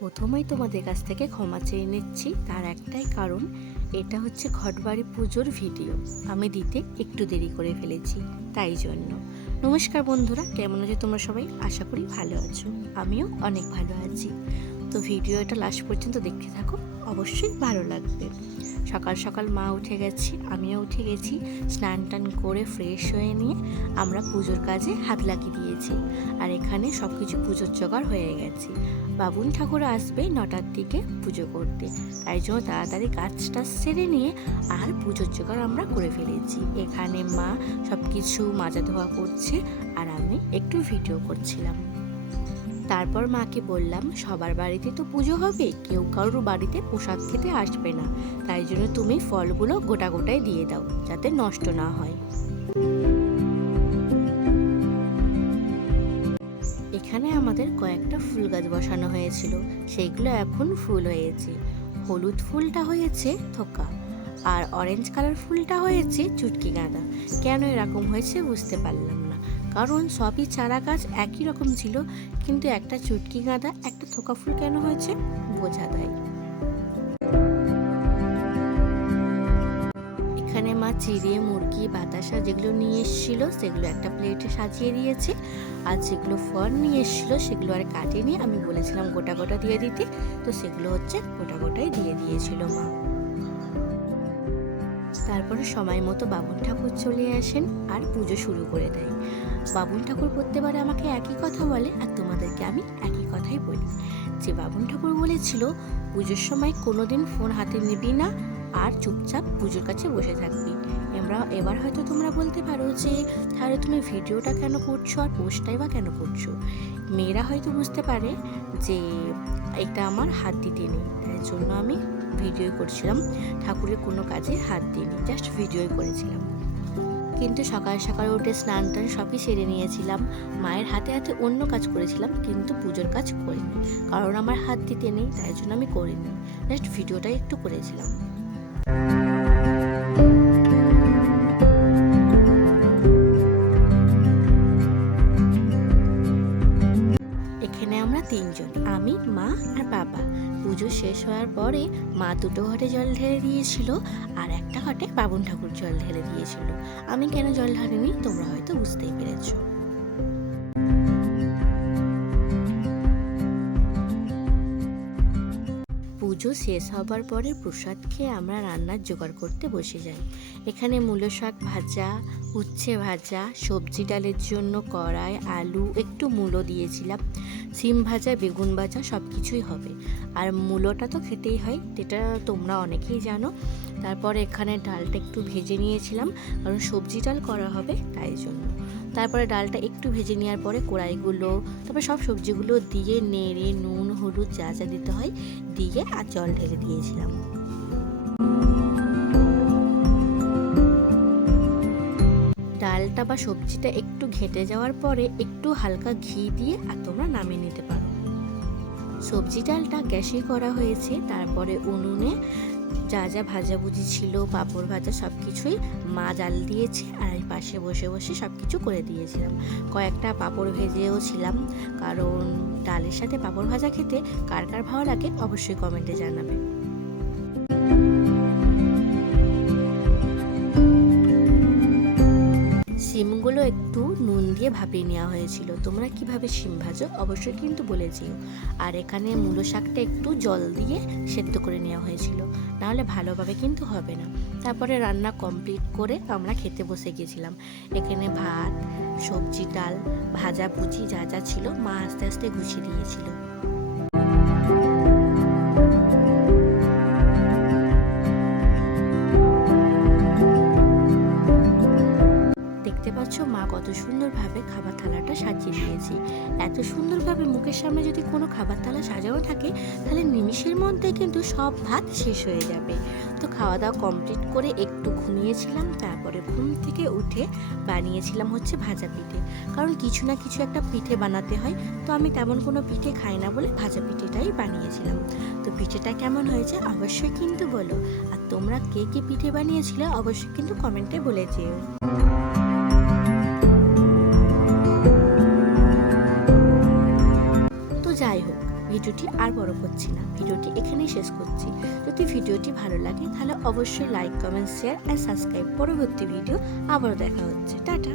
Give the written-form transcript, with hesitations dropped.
প্রথমেই তোমাদের কাছ থেকে ক্ষমা চেয়ে নিচ্ছি, তার একটাই কারণ, এটা হচ্ছে ঘটবাড়ি পুজোর ভিডিও, আমি দিতে একটু দেরি করে ফেলেছি, তাই জন্য। নমস্কার বন্ধুরা, কেমন আছো তোমরা সবাই? আশা করি ভালো আছো, আমিও অনেক ভালো আছি। তো ভিডিওটা লাস্ট পর্যন্ত দেখতে থাকো, অবশ্যই ভালো লাগবে। সকাল সকাল মা উঠে গেছে, আমিও উঠে গেছি। স্নান টান করে ফ্রেশ হয়ে নিয়ে আমরা পুজোর কাজে হাত লাগিয়ে দিয়েছি। আর এখানে সব কিছু পুজোর জোগাড় হয়ে গেছে। বাবুন ঠাকুর আসবে 9টার দিকে পুজো করতে, তাই জন্য তাড়াতাড়ি কাজটা সেরে নিয়ে আর পুজোর জোগাড় আমরা করে ফেলেছি। এখানে মা সব কিছু মাজা ধোয়া করছে আর আমি একটু ভিডিও করছিলাম। তারপর মাকে বললাম, সবার বাড়িতে তো পুজো হবে, কেউ কারোর বাড়িতে প্রসাদ খেতে আসবে না, তাই জন্য তুমি ফলগুলো গোটা গোটায় দিয়ে দাও, যাতে নষ্ট না হয়। এখানে আমাদের কয়েকটা ফুল গাছ বসানো হয়েছিল, সেইগুলো এখন ফুল হয়েছে। হলুদ ফুলটা হয়েছে থোকা, আর অরেঞ্জ কালার ফুলটা হয়েছে চুটকি গাঁদা। কেন এরকম হয়েছে বুঝতে পারলাম না, কারণ সবই চারা গাছ একই রকম ছিল, কিন্তু একটা চুটকি গাঁদা একটা থোকা ফুল কেন হয়েছে বোঝা দেয়। এখানে মা চিড়ে, মুরগি, বাতাসা যেগুলো নিয়ে এসেছিল সেগুলো একটা প্লেটে সাজিয়ে দিয়েছে, আর যেগুলো ফল নিয়ে এসেছিল সেগুলো আর কাটেনি, আমি বলেছিলাম গোটা গোটা দিয়ে দিতে, তো সেগুলো হচ্ছে গোটা গোটাই দিয়ে দিয়েছিল মা। তারপরে সময় মতো বাবুন ঠাকুর চলে আসেন আর পুজো শুরু করে দেয়। বাবুন ঠাকুর প্রত্যেকবারে আমাকে একই কথা বলে, আর তোমাদেরকে আমি একই কথাই বলি, যে বাবুন ঠাকুর বলেছিল পুজোর সময় কোনোদিন ফোন হাতে নিবি না আর চুপচাপ পুজোর কাছে বসে থাকবি। এবার হয়তো তোমরা বলতে পারো যে তাহলে তুমি ভিডিওটা কেন করছো আর পোস্টটাই বা কেন করছো। মেয়েরা হয়তো বুঝতে পারে যে এটা আমার হাত দিতে নেই, তাই জন্য আমি ভিডিও করছিলাম, ঠাকুরের কোনো কাজে হাত দিইনি, জাস্ট ভিডিওই করেছিলাম। কিন্তু সকাল সকাল উঠে স্নান টান সবই সেরে নিয়েছিলাম, মায়ের হাতে হাতে অন্য কাজ করেছিলাম, কিন্তু পুজোর কাজ করিনি, কারণ আমার হাত দিতে নেই, তাই জন্য আমি করিনি, জাস্ট ভিডিওটাই একটু করেছিলাম। এখানে আমরা তিনজন, আমি, মা আর বাবা। পুজো শেষ হওয়ার পরে মা দুটো ঘটে জল ঢেলে দিয়েছিল আর একটা ঘটে বাবুন ঠাকুর জল ঢেলে দিয়েছিল। আমি কেন জল ঢালিনি তোমরা হয়তো বুঝতেই পেরেছো। পুজো শেষ হবার পরে প্রসাদ খেয়ে আমরা রান্নার জোগাড় করতে বসে যাই। এখানে মূলো শাক ভাজা, উচ্ছে ভাজা, সবজি ডালের জন্য কড়াই, আলু, একটু মূলো দিয়েছিলাম, সিম ভাজা, বেগুন ভাজা, সব কিছুই হবে। আর মূলোটা তো খেতেই হয়, যেটা তোমরা অনেকেই জানো। তারপর এখানে ডালটা একটু ভেজে নিয়েছিলাম, কারণ সবজি ডাল করা হবে তাই জন্য। তারপরে ডালটা একটু ভেজে নেওয়ার পরে কড়াইগুলো, তারপরে সব সবজিগুলো দিয়ে নেড়ে নুন হলুদ যা যা দিতে হয় দিয়ে আর জল ঢেলে দিয়েছিলাম। ডালটা বা সবজিটা একটু ঘেঁটে যাওয়ার পরে একটু হালকা ঘি দিয়ে আর তোমরা নামিয়ে নিতে পারো। সবজি ডালটা গ্যাসে করা হয়েছে, তারপরে উনুনে যা যা ভাজাভুজি ছিল, পাঁপড় ভাজা, সব কিছুই মা জাল দিয়েছে আর আমি পাশে বসে বসে সব কিছু করে দিয়েছিলাম। কয়েকটা পাঁপড় ভেজেও ছিলাম, কারণ ডালের সাথে পাঁপড় ভাজা খেতে কার কার ভালো লাগে অবশ্যই কমেন্টে জানাবে। শিমগুলো একটু নুন দিয়ে ভাপিয়ে নেওয়া হয়েছিল, তোমরা কিভাবে শিম ভাজো অবশ্যই কিন্তু বলে যেও। আর এখানে মূলো শাকটা একটু জল দিয়ে সেদ্ধ করে নেওয়া হয়েছিল, নাহলে ভালোভাবে কিন্তু হবে না। তারপরে রান্না কমপ্লিট করে আমরা খেতে বসে গিয়েছিলাম। এখানে ভাত, সবজি ডাল, ভাজা ভুজি যা যা ছিল মা আস্তে আস্তে গুছিয়ে দিয়েছিল। দেখতে পাচ্ছ মা কত সুন্দরভাবে খাবার থালাটা সাজিয়ে দিয়েছে। এত সুন্দরভাবে মুখের সামনে যদি কোনো খাবার থালা সাজানো থাকে তাহলে নিমিষের মধ্যে কিন্তু সব ভাত শেষ হয়ে যাবে। তো খাওয়া দাওয়া কমপ্লিট করে একটু ঘুমিয়েছিলাম, তারপরে ঘুম থেকে উঠে বানিয়েছিলাম হচ্ছে ভাজা পিঠে, কারণ কিছু না কিছু একটা পিঠে বানাতে হয়। তো আমি তেমন কোনো পিঠে খাই না বলে ভাজা পিঠেটাই বানিয়েছিলাম। তো পিঠেটা কেমন হয়েছে অবশ্যই কিন্তু বলো, আর তোমরা কে কে পিঠে বানিয়েছিলে অবশ্যই কিন্তু কমেন্টে বলে যেও। যাই হোক, ভিডিওটি আর বড় করছি না, ভিডিওটি এখানেই শেষ করছি। যদি ভিডিওটি ভালো লাগে তাহলে অবশ্যই লাইক, কমেন্ট, শেয়ার আর সাবস্ক্রাইব। পরবর্তী ভিডিও আবারও দেখা হচ্ছে। টাটা।